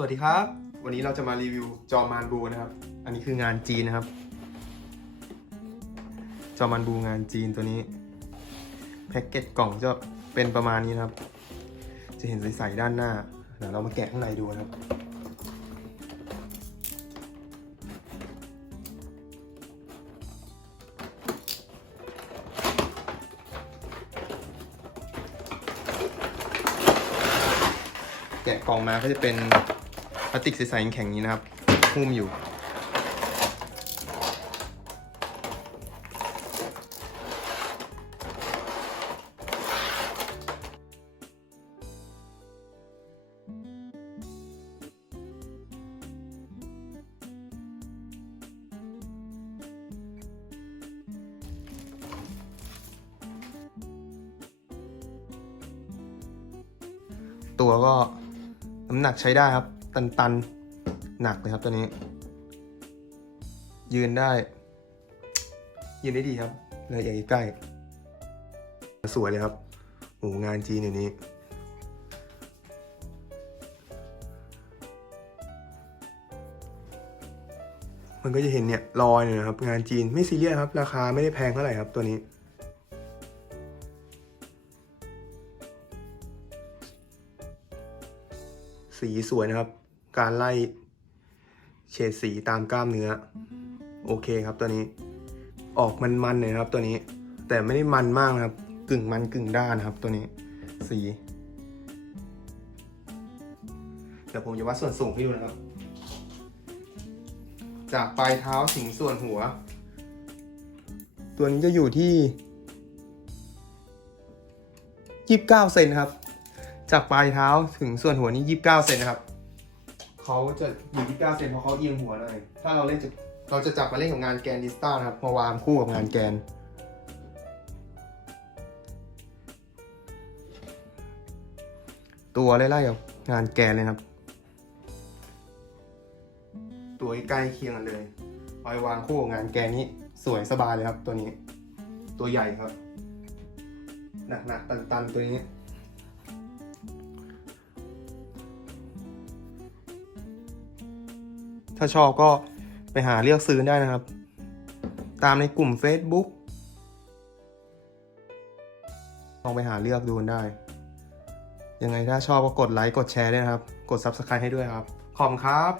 สวัสดีครับ วันนี้เราจะมารีวิวจอมานบูนะครับ อันนี้คืองานจีนนะครับ จอมานบูงานจีนตัวนี้ แพ็กเกจกล่องจะเป็นประมาณนี้นะครับ จะเห็นใสๆด้านหน้าเดี๋ยวเรามาแกะข้างในดูนะครับแกะกล่องมาก็จะเป็น พลาสติกใสๆแข็งๆนี้นะครับหุ้มอยู่ตัวก็น้ำหนักใช้ได้ครับ ตันตันๆ หนักเลยครับตัวนี้ ยืนได้ ยืนได้ดีครับเลยอย่างใกล้ สวยเลยครับโอ้โหงานจีนอย่างนี้มันก็จะเห็นเนี่ยรอยเนี่ยนะครับ งานจีนไม่ซีเรียสครับ ราคาไม่ได้แพงเท่าไหร่ครับตัวนี้ สีสวยนะครับ การไล่เฉดสีตามกล้ามเนื้อ โอเคครับตัวนี้ ออกมันๆหน่อยครับตัวนี้ แต่ไม่ได้มันมากนะครับ กึ่งมันกึ่งด้านนะครับ ตัวนี้ สีเดี๋ยวผมจะวัดส่วนสูงให้ดูนะครับ จากปลายเท้าถึงส่วนหัว ตัวนี้จะอยู่ที่ยี่สิบเก้าเซนครับ จากปลายเท้าถึงส่วนหัวนี้ยี่สิบเก้าเซนนะครับ เขาจะอยู่ยี่สิบเก้าเซนเพราะเขาเอียงหัวหน่อย ถ้าเราเล่นจะเราจะจับมาเล่นกับงานแกนดิสต้านะครับ มาวางคู่กับงานแกน ตัวไล่ๆกับงานแกนเลยครับ ตัวใกล้เคียงกันเลยเอาไปวางคู่กับงานแกนนี้สวยสบายเลยครับตัวนี้ ตัวใหญ่ครับ หนักๆตันๆตัวนี้ ถ้าชอบก็ไปหาเลือกซื้อได้นะครับ ตามในกลุ่ม Facebook ลองไปหาเลือกดูนได้ ยังไงถ้าชอบก็กดไลค์กดแชร์ด้วยนะครับ กด Subscribe ให้ด้วยครับ ขอบคุณครับ